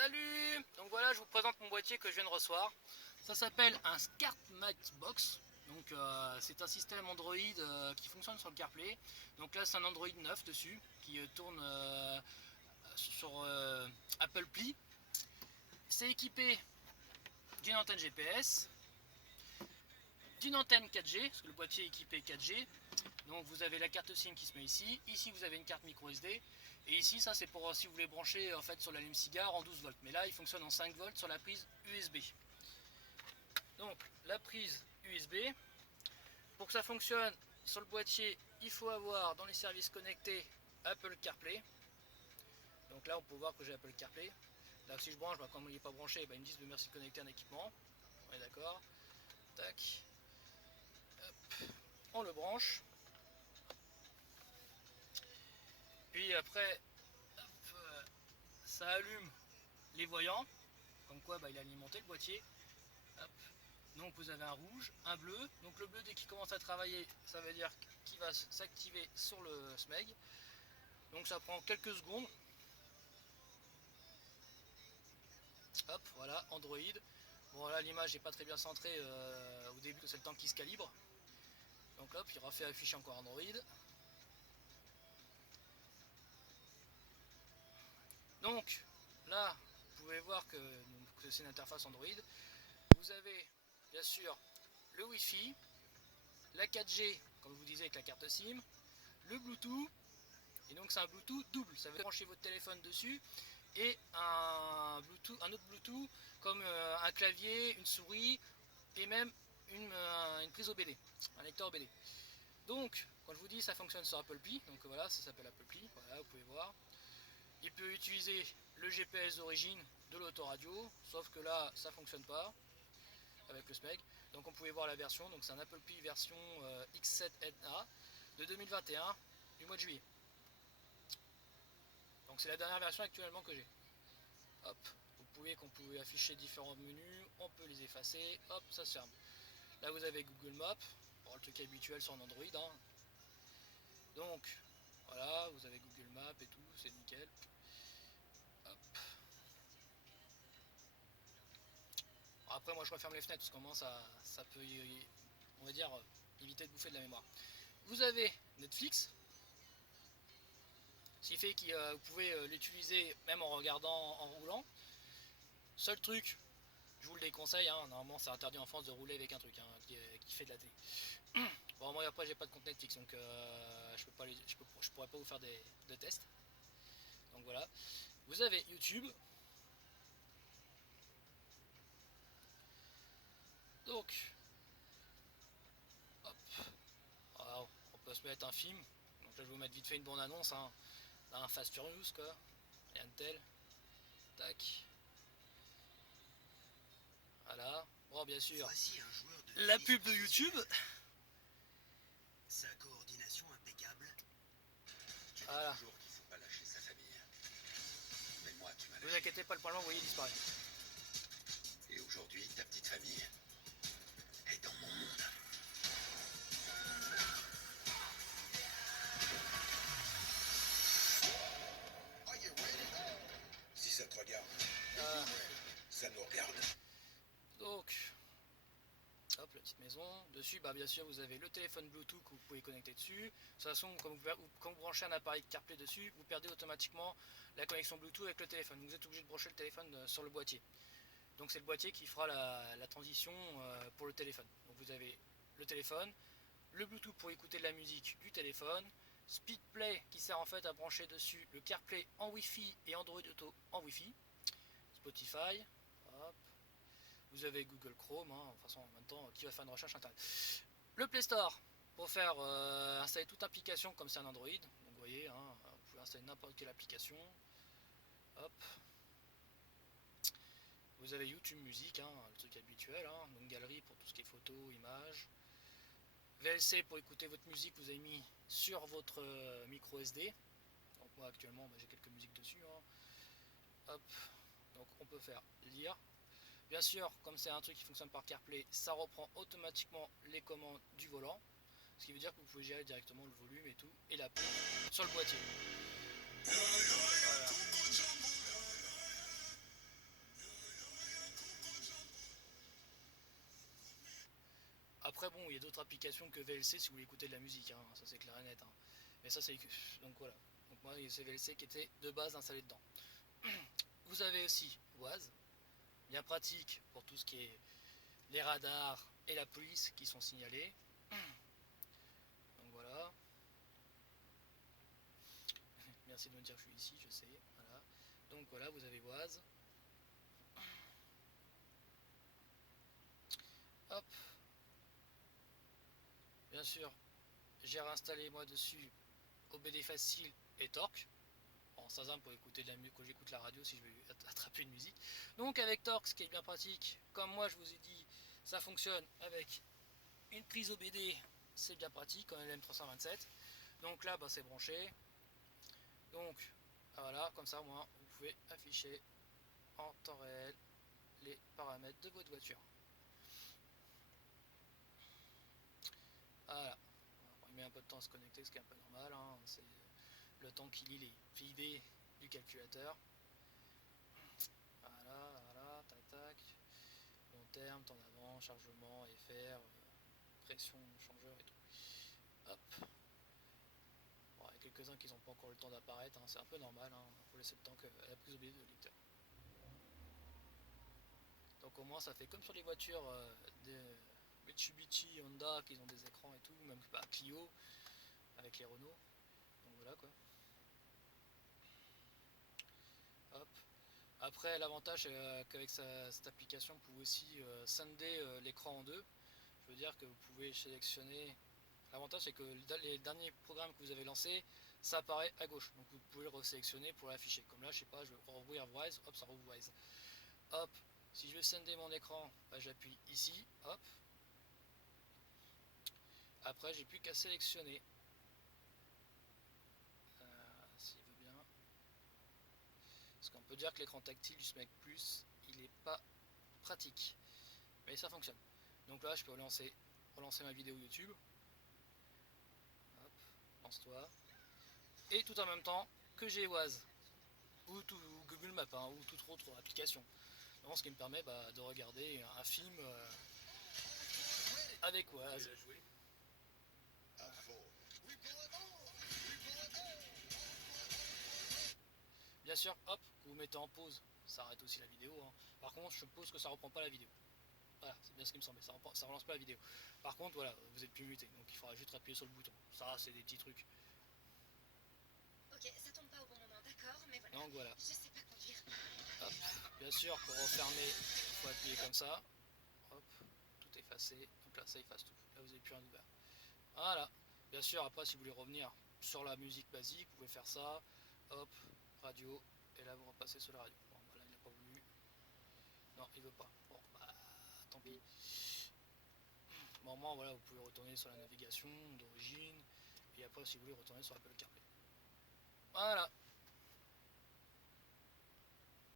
Salut! Donc voilà, je vous présente mon boîtier que je viens de recevoir. Ça s'appelle un SmartMax Box. Donc c'est un système Android qui fonctionne sur le CarPlay. Donc là c'est un Android 9 dessus qui tourne sur Apple Pli. C'est équipé d'une antenne GPS, d'une antenne 4G, parce que le boîtier est équipé 4G. Donc vous avez la carte SIM qui se met ici. Ici vous avez une carte micro SD. Et ici ça c'est pour si vous voulez brancher en fait sur la cigare en 12 volts. Mais là il fonctionne en 5 volts sur la prise USB. Donc la prise USB, pour que ça fonctionne sur le boîtier, il faut avoir dans les services connectés Apple CarPlay. Donc là on peut voir que j'ai Apple CarPlay. Là si je branche, comme il n'est pas branché, ils me disent de merci de connecter un équipement. On est d'accord. Tac. Hop. On le branche. Puis après, hop, ça allume les voyants. Comme quoi il a alimenté le boîtier. Hop. Donc vous avez un rouge, un bleu. Donc le bleu dès qu'il commence à travailler, ça veut dire qu'il va s'activer sur le SMEG. Donc ça prend quelques secondes. Hop, voilà, Android. Bon là l'image n'est pas très bien centrée au début, c'est le temps qu'il se calibre. Donc hop, il refait afficher encore Android. Donc là, vous pouvez voir que c'est une interface Android. Vous avez bien sûr le Wi-Fi, la 4G, comme je vous disais avec la carte SIM, le Bluetooth, et donc c'est un Bluetooth double, ça veut brancher votre téléphone dessus, et un autre Bluetooth comme un clavier, une souris, et même une prise OBD, un lecteur OBD. Donc, quand je vous dis ça fonctionne sur Apple Pli, donc voilà, ça s'appelle Apple Pli, voilà, vous pouvez voir. Il peut utiliser le GPS d'origine de l'autoradio, sauf que là, ça fonctionne pas avec le SMEG. Donc on pouvait voir la version, donc c'est un Apple Pli version X7NA de 2021 du mois de juillet. Donc c'est la dernière version actuellement que j'ai. Hop, qu'on pouvait afficher différents menus, on peut les effacer, hop, ça se ferme. Là vous avez Google Maps, bon, le truc habituel sur un Android. Hein. Donc voilà, vous avez Google Maps et tout, c'est nickel. Hop. Bon, après moi je referme les fenêtres parce que ça peut, on va dire, éviter de bouffer de la mémoire. Vous avez Netflix, ce qui fait que vous pouvez l'utiliser même en regardant, en roulant. Seul truc, je vous le déconseille, hein, normalement c'est interdit en France de rouler avec un truc qui fait de la télé. Bon moi après j'ai pas de compte Netflix donc je pourrais pas vous faire de tests. Donc voilà. Vous avez YouTube. Donc hop. Alors, on peut se mettre un film. Donc là je vais vous mettre vite fait une bande annonce. Hein. Un Fast Furious quoi. Rien de tel. Tac. Voilà. Bon bien sûr. La pub de YouTube. Sa coordination impeccable. Voilà. Toujours qu'il faut pas lâcher sa famille. Mais moi, tu m'as lâché. Ne vous inquiétez pas, le parlement, vous voyez, disparaît. Et aujourd'hui, ta petite famille est dans mon monde. Si ça te regarde, ça nous regarde. Donc, hop, la petite maison. Dessus, bien sûr, vous avez le téléphone Bluetooth que vous pouvez connecter dessus. De toute façon, quand vous branchez un appareil de CarPlay dessus, vous perdez automatiquement la connexion Bluetooth avec le téléphone. Vous êtes obligé de brancher le téléphone sur le boîtier. Donc, c'est le boîtier qui fera la transition pour le téléphone. Donc, vous avez le téléphone, le Bluetooth pour écouter de la musique du téléphone, SpeedPlay qui sert en fait à brancher dessus le CarPlay en Wi-Fi et Android Auto en Wi-Fi, Spotify, hop. Vous avez Google Chrome, hein, de toute façon en même temps qui va faire une recherche internet. Le Play Store pour faire installer toute application comme c'est un Android, donc vous voyez, hein, vous pouvez installer n'importe quelle application, hop. Vous avez YouTube Music, hein, le truc habituel, hein, donc galerie pour tout ce qui est photos, images. VLC pour écouter votre musique, vous avez mis sur votre micro SD. Donc moi actuellement j'ai quelques musiques dessus. Hein. Hop. Donc on peut faire lire. Bien sûr, comme c'est un truc qui fonctionne par CarPlay, ça reprend automatiquement les commandes du volant. Ce qui veut dire que vous pouvez gérer directement le volume et tout, et la pub sur le boîtier. Voilà. bon, il y a d'autres applications que VLC si vous voulez écouter de la musique, hein, ça c'est clair et net. Hein. Mais ça c'est... Donc voilà. Donc moi c'est VLC qui était de base installé dedans. Vous avez aussi Waze, bien pratique pour tout ce qui est les radars et la police qui sont signalés. Donc voilà. Merci de me dire que je suis ici, je sais. Voilà. Donc voilà, vous avez Waze. Hop. Bien sûr, j'ai réinstallé moi dessus OBD Facile et Torque. En Shazam pour écouter de la musique quand j'écoute la radio si je veux attraper une musique. Donc avec Torque, ce qui est bien pratique, comme moi je vous ai dit, ça fonctionne avec une prise OBD, c'est bien pratique en LM327. Donc là, bah, c'est branché. Donc voilà, comme ça, moi, vous pouvez afficher en temps réel les paramètres de votre voiture. Voilà. Il met un peu de temps à se connecter, ce qui est un peu normal. Hein. C'est le temps qu'il lit les FID du calculateur. Voilà, tac tac. Long terme, temps d'avant, chargement, FR, pression, changeur et tout. Hop. Bon, il y a quelques-uns qui n'ont pas encore le temps d'apparaître, hein. C'est un peu normal, hein. Faut laisser le temps que la prise OBD de lecteur. Donc au moins ça fait comme sur les voitures des Mitsubishi, Honda qui ont des écrans et tout, même bah, Clio avec les Renault. Donc voilà quoi. Hop. Après l'avantage qu'avec cette application vous pouvez aussi scinder l'écran en deux. Je veux dire que vous pouvez sélectionner. L'avantage c'est que les derniers programmes que vous avez lancés, ça apparaît à gauche. Donc vous pouvez le resélectionner pour l'afficher. Comme là je sais pas, je vais rouvrir Wise, hop ça rouvre Wise. Hop, si je veux scinder mon écran, bah, j'appuie ici, hop. Après j'ai plus qu'à sélectionner. S'il veut bien. Parce qu'on peut dire que l'écran tactile du SMAC Plus, il n'est pas pratique. Mais ça fonctionne. Donc là je peux relancer ma vidéo YouTube. Hop, lance-toi. Et tout en même temps que j'ai Waze. Ou Google Maps, hein, ou toute autre application. Donc, ce qui me permet bah, de regarder un film avec Waze. Bien sûr, hop, vous mettez en pause, ça arrête aussi la vidéo. Hein. Par contre, je suppose que ça reprend pas la vidéo. Voilà, c'est bien ce qui me semblait, ça relance pas la vidéo. Par contre, voilà, vous êtes plus muté, donc il faudra juste appuyer sur le bouton. Ça, c'est des petits trucs. Ok, ça tombe pas au bon moment, d'accord, mais voilà. Donc voilà. Je sais pas conduire. Hop. Bien sûr, pour refermer, il faut appuyer comme ça. Hop, tout effacé. Donc là, ça efface tout. Là, vous n'avez plus rien ouvert. Voilà. Bien sûr, après, si vous voulez revenir sur la musique basique, vous pouvez faire ça. Hop, radio. Et là, vous repassez sur la radio. Bon, bah là, il n'a pas voulu. Non, il veut pas. Bon, bah, tant pis. Bon, moi, voilà, vous pouvez retourner sur la navigation d'origine. Et après, si vous voulez, retourner sur Apple CarPlay. Voilà.